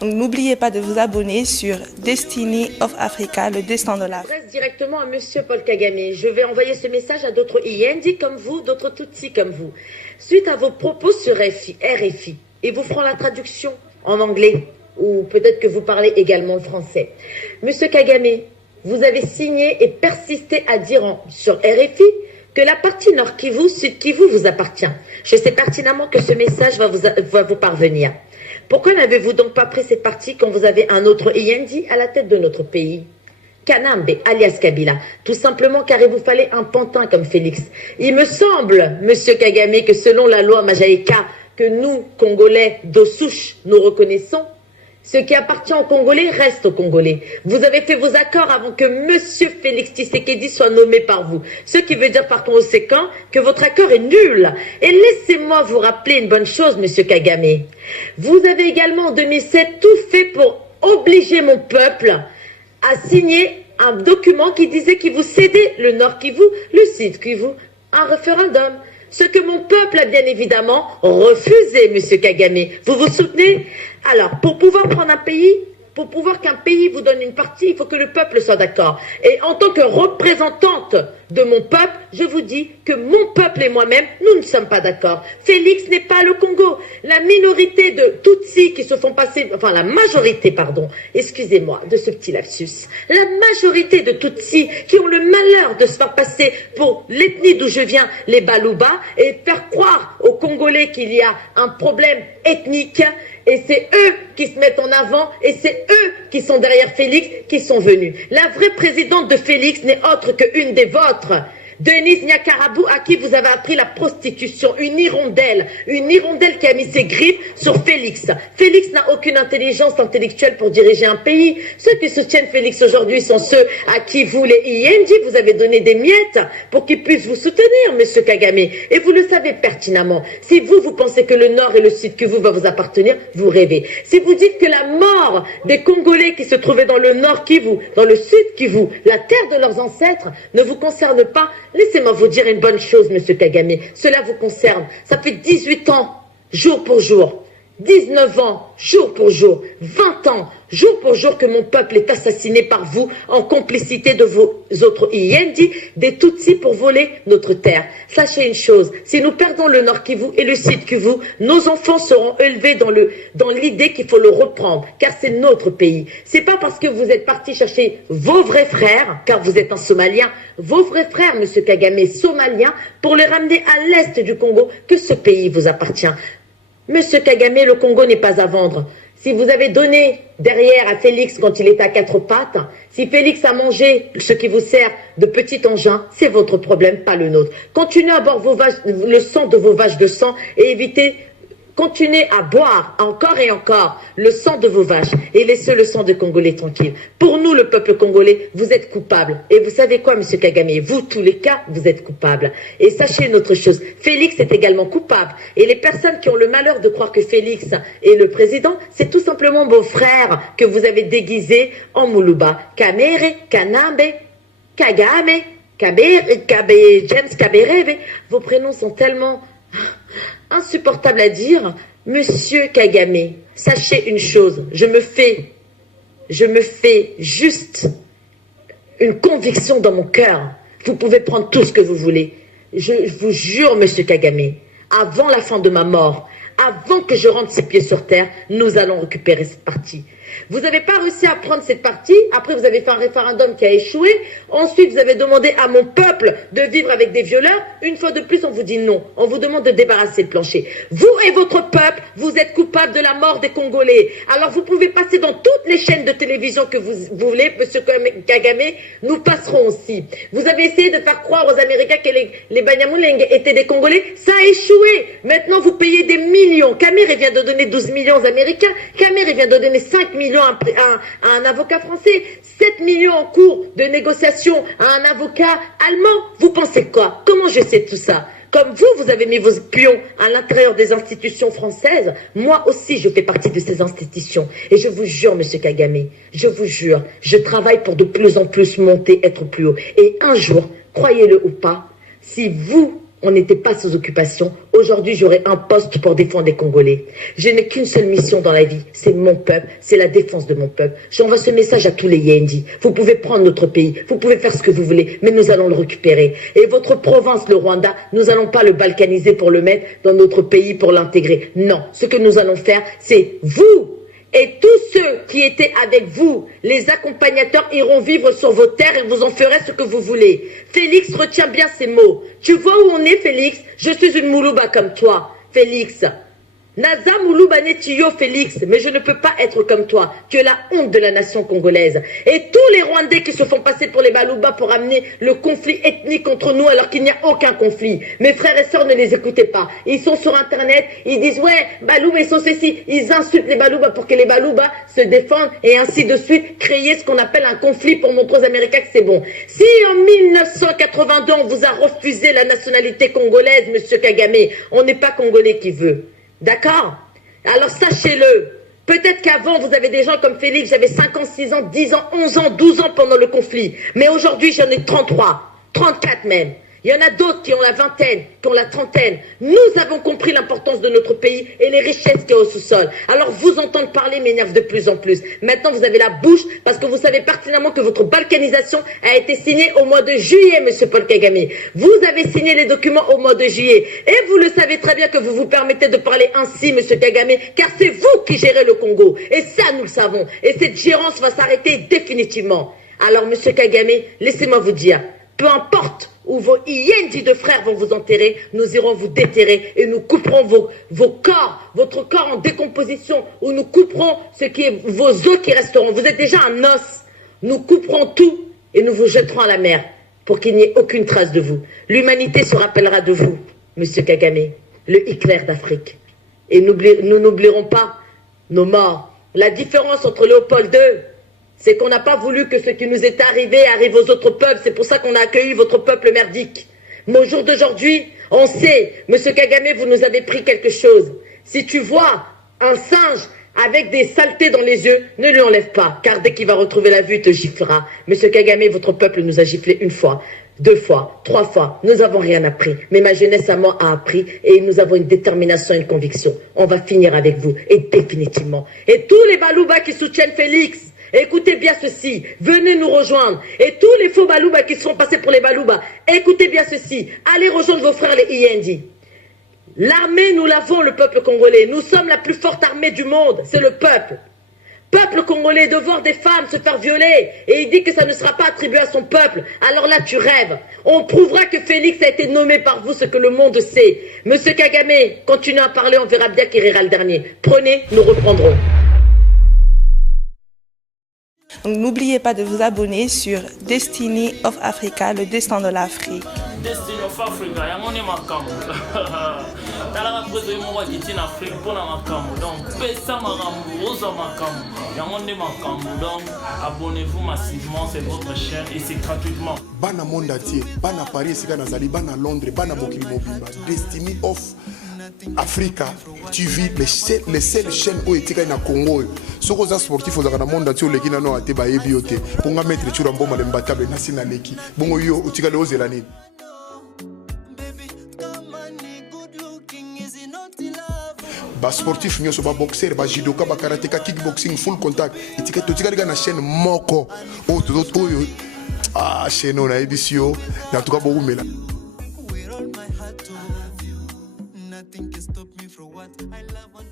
Donc n'oubliez pas de vous abonner sur Destiny of Africa, le destin de l'Afrique. Je m'adresse directement à Monsieur Paul Kagame. Je vais envoyer ce message à d'autres Iendi comme vous, d'autres Tutsi comme vous. Suite à vos propos sur RFI, et vous ferons la traduction en anglais, ou peut-être que vous parlez également le français. Monsieur Kagame, vous avez signé et persisté à dire sur RFI que la partie Nord Kivu, Sud Kivu vous appartient. Je sais pertinemment que ce message va vous parvenir. Pourquoi n'avez-vous donc pas pris cette partie quand vous avez un autre Iendi à la tête de notre pays? Kanambe, alias Kabila. Tout simplement car il vous fallait un pantin comme Félix. Il me semble, Monsieur Kagame, que selon la loi Majaïka, que nous, Congolais d'eau souche, nous reconnaissons, ce qui appartient aux Congolais reste aux Congolais. Vous avez fait vos accords avant que Monsieur Félix Tshisekedi soit nommé par vous. Ce qui veut dire par conséquent que votre accord est nul. Et laissez-moi vous rappeler une bonne chose, Monsieur Kagame. Vous avez également en 2007 tout fait pour obliger mon peuple à signer un document qui disait qu'il vous cédait le Nord Kivu, le Sud Kivu, un référendum. Ce que mon peuple a bien évidemment refusé, Monsieur Kagame. Vous vous souvenez? Alors, pour pouvoir prendre un pays, pour pouvoir qu'un pays vous donne une partie, il faut que le peuple soit d'accord. Et en tant que représentante de mon peuple, je vous dis que mon peuple et moi-même, nous ne sommes pas d'accord. Félix n'est pas le Congo. La minorité de Tutsis qui se font passer, enfin la majorité, pardon, excusez-moi de ce petit lapsus, la majorité de Tutsis qui ont le malheur de se faire passer pour l'ethnie d'où je viens, les Baluba, et faire croire aux Congolais qu'il y a un problème ethnique. Et c'est eux qui se mettent en avant et c'est eux qui sont derrière Félix qui sont venus. La vraie présidente de Félix n'est autre qu'une des vôtres. Denise Nyakarabou, à qui vous avez appris la prostitution, une hirondelle qui a mis ses griffes sur Félix. Félix n'a aucune intelligence intellectuelle pour diriger un pays. Ceux qui soutiennent Félix aujourd'hui sont ceux à qui vous, les Iendi, vous avez donné des miettes pour qu'ils puissent vous soutenir, Monsieur Kagame. Et vous le savez pertinemment. Si vous pensez que le Nord et le Sud Kivu va vous appartenir, vous rêvez. Si vous dites que la mort des Congolais qui se trouvaient dans le Nord Kivu, dans le Sud Kivu, la terre de leurs ancêtres, ne vous concerne pas, laissez-moi vous dire une bonne chose, Monsieur Kagame. Cela vous concerne. Ça fait 18 ans, jour pour jour. 19 ans, jour pour jour. 20 ans, jour pour jour que mon peuple est assassiné par vous en complicité de vos autres Iendi, des Tutsis pour voler notre terre. Sachez une chose, si nous perdons le Nord Kivu et le Sud Kivu, nos enfants seront élevés dans l'idée qu'il faut le reprendre, car c'est notre pays. C'est pas parce que vous êtes parti chercher vos vrais frères, car vous êtes un Somalien, vos vrais frères, Monsieur Kagame, Somaliens, pour les ramener à l'est du Congo, que ce pays vous appartient. Monsieur Kagame, le Congo n'est pas à vendre. Si vous avez donné derrière à Félix quand il était à quatre pattes, si Félix a mangé ce qui vous sert de petit engin, c'est votre problème, pas le nôtre. Continuez à boire le sang de vos vaches de sang et continuez à boire encore et encore le sang de vos vaches et laissez le sang de Congolais tranquille. Pour nous, le peuple congolais, vous êtes coupables. Et vous savez quoi, Monsieur Kagame? Vous, tous les cas, vous êtes coupables. Et sachez une autre chose, Félix est également coupable. Et les personnes qui ont le malheur de croire que Félix est le président, c'est tout simplement vos frères que vous avez déguisés en Moulouba. Kamere, Kanambe, Kagame, James Kabereve. Vos prénoms sont tellement insupportable à dire. Monsieur Kagame, sachez une chose, je me fais juste une conviction dans mon cœur. Vous pouvez prendre tout ce que vous voulez. Je vous jure, Monsieur Kagame, avant la fin de ma mort, avant que je rentre ses pieds sur terre, nous allons récupérer cette partie. Vous n'avez pas réussi à prendre cette partie. Après, vous avez fait un référendum qui a échoué. Ensuite, vous avez demandé à mon peuple de vivre avec des violeurs. Une fois de plus, on vous dit non. On vous demande de débarrasser le plancher. Vous et votre peuple, vous êtes coupables de la mort des Congolais. Alors, vous pouvez passer dans toutes les chaînes de télévision que vous voulez, Monsieur Kagame. Nous passerons aussi. Vous avez essayé de faire croire aux Américains que les Banyamulenge étaient des Congolais. Ça a échoué. Maintenant, vous payez des millions. Kamere vient de donner 12 millions aux Américains. Kamere vient de donner 5 millions à un avocat français, 7 millions en cours de négociation à un avocat allemand. Vous pensez quoi? Comment je sais tout ça? Comme vous avez mis vos pions à l'intérieur des institutions françaises, moi aussi je fais partie de ces institutions. Et je vous jure, Monsieur Kagame, je vous jure, je travaille pour de plus en plus monter, être plus haut. Et un jour, croyez-le ou pas, si vous, on n'était pas sous occupation, aujourd'hui j'aurai un poste pour défendre les Congolais. Je n'ai qu'une seule mission dans la vie, c'est mon peuple, c'est la défense de mon peuple. J'envoie ce message à tous les Yendi. Vous pouvez prendre notre pays, vous pouvez faire ce que vous voulez, mais nous allons le récupérer. Et votre province, le Rwanda, nous n'allons pas le balkaniser pour le mettre dans notre pays, pour l'intégrer. Non, ce que nous allons faire, c'est vous et tous ceux qui étaient avec vous, les accompagnateurs, iront vivre sur vos terres et vous en ferez ce que vous voulez. Félix, retiens bien ces mots. Tu vois où on est, Félix? Je suis une Moulouba comme toi, Félix. Naza Moulouba Netiyo, Félix, mais je ne peux pas être comme toi. Tu es la honte de la nation congolaise. Et tous les Rwandais qui se font passer pour les Balouba pour amener le conflit ethnique contre nous alors qu'il n'y a aucun conflit. Mes frères et sœurs, ne les écoutez pas. Ils sont sur Internet, ils disent ouais, Balouba, ils sont ceci. Ils insultent les Balouba pour que les Balouba se défendent et ainsi de suite, créer ce qu'on appelle un conflit pour montrer aux Américains que c'est bon. Si en 1982, on vous a refusé la nationalité congolaise, monsieur Kagame, on n'est pas Congolais qui veut. D'accord? Alors sachez-le. Peut-être qu'avant, vous avez des gens comme Félix, j'avais 5 ans, 6 ans, 10 ans, 11 ans, 12 ans pendant le conflit. Mais aujourd'hui, j'en ai 33, 34 même. Il y en a d'autres qui ont la vingtaine, qui ont la trentaine. Nous avons compris l'importance de notre pays et les richesses qu'il y a au sous-sol. Alors vous entendre parler m'énerve de plus en plus. Maintenant, vous avez la bouche parce que vous savez pertinemment que votre balkanisation a été signée au mois de juillet, monsieur Paul Kagame. Vous avez signé les documents au mois de juillet. Et vous le savez très bien que vous vous permettez de parler ainsi, monsieur Kagame, car c'est vous qui gérez le Congo. Et ça, nous le savons. Et cette gérance va s'arrêter définitivement. Alors, monsieur Kagame, laissez-moi vous dire, peu importe où vos Yendi de frères vont vous enterrer, nous irons vous déterrer et nous couperons vos corps, votre corps en décomposition, ou nous couperons ce qui est vos os qui resteront. Vous êtes déjà un os. Nous couperons tout et nous vous jetterons à la mer pour qu'il n'y ait aucune trace de vous. L'humanité se rappellera de vous, monsieur Kagame, le Hitler d'Afrique. Et nous n'oublierons pas nos morts. La différence entre Léopold II, c'est qu'on n'a pas voulu que ce qui nous est arrivé arrive aux autres peuples. C'est pour ça qu'on a accueilli votre peuple merdique. Mais au jour d'aujourd'hui, on sait, monsieur Kagame, vous nous avez pris quelque chose. Si tu vois un singe avec des saletés dans les yeux, ne lui enlève pas, car dès qu'il va retrouver la vue, il te giflera. Monsieur Kagame, votre peuple nous a giflé 1 fois, 2 fois, 3 fois. Nous n'avons rien appris. Mais ma jeunesse à moi a appris et nous avons une détermination et une conviction. On va finir avec vous, et définitivement. Et tous les Balouba qui soutiennent Félix, écoutez bien ceci, venez nous rejoindre. Et tous les faux Balouba qui seront passés pour les Balouba, écoutez bien ceci, allez rejoindre vos frères les Yendi. L'armée, nous l'avons, le peuple congolais. Nous sommes la plus forte armée du monde, c'est le peuple. Peuple congolais, de voir des femmes se faire violer, et il dit que ça ne sera pas attribué à son peuple. Alors là, tu rêves. On prouvera que Félix a été nommé par vous, ce que le monde sait. Monsieur Kagame, continuez à parler, on verra bien qui rira le dernier. Prenez, nous reprendrons. Donc n'oubliez pas de vous abonner sur Destiny of Africa, le destin de l'Afrique. Destiny of Africa, yango ne makambo. Tala président mo qui en Afrique pour la makambo. Donc pesa makambo, oza makambo. Yango ne makambo. Donc abonnez-vous massivement, c'est votre chaîne et c'est gratuitement. Bana monde entier, bana Paris, sika nazali, bana Londres, bana mokili mobimba. Destiny of Africa, tu vis les seules chaînes où etika na Congo. Soko za sportif ozaka na monde entier oleki nano ate ba yebi yote. Ponga mettre chura mboma le mbatable nasina leki. Bongo yo utika le ozela nini. Ba sportif nyoso ba boxer, ba judoka, ba karatéka, kickboxing, full contact. Etika totika na chaîne moko. O to oyo ah chaîne on a ebisio. En tout cas beaucoup mela. Nothing can stop me from what I love and